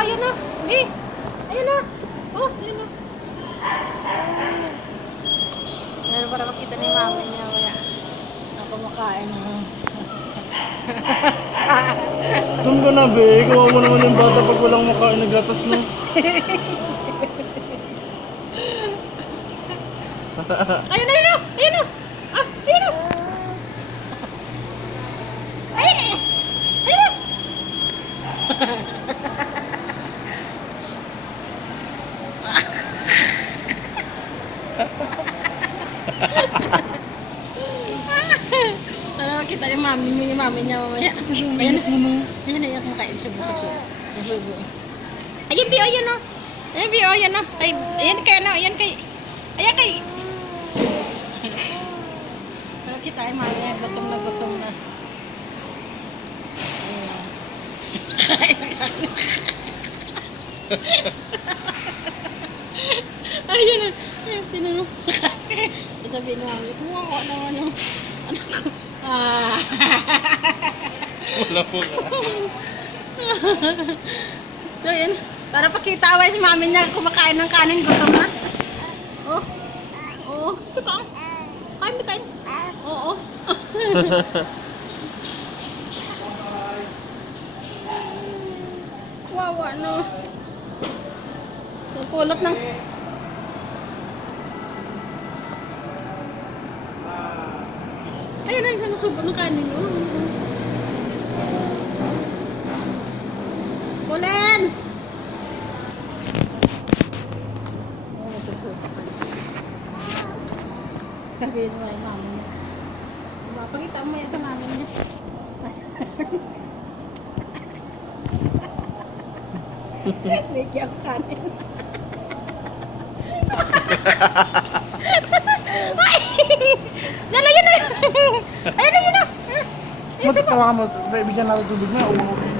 Ayan na. Eh. Ayan na. Oh, ayan na. Ayan para makita ni mami niya. Kaya ako makain. Doon ka na, be. Ikaw mo naman yung bata pag walang makain na gatas na. Ayun na, ayun na. Ayun na. Ah, ayun na. Ayun na. Ayun na. Ano kita ni mami niya mamaya. Ayan na. Ayan na, ayan kumakain siya. Busog-busog. Ayun, Bio, ayan na. Ayun, Bio, ayan na. Ayan kay, ano, ayan kay. Ayan kay. Ano kita ni mami niya. Gutom na. Ayan na. Ayan, tinanong. Sabi ni mami, kuha ko ng ano ko. Wala po ka. So, yun. Para pakita away si mami niya kumakain ng kanin. Gutom na. Oh. Oo. Sige ka. Kain. Oo. Wawa, no. Kulot ng... Ayun na, isang subo ng kanin. Kulen! Sabihin mo yung mami niya. Pakita mo yung mami niya. Bigyan ko kanin. Ay! Yun na! Ayun na! Matawa ka mo. Bigyan natin tubig na.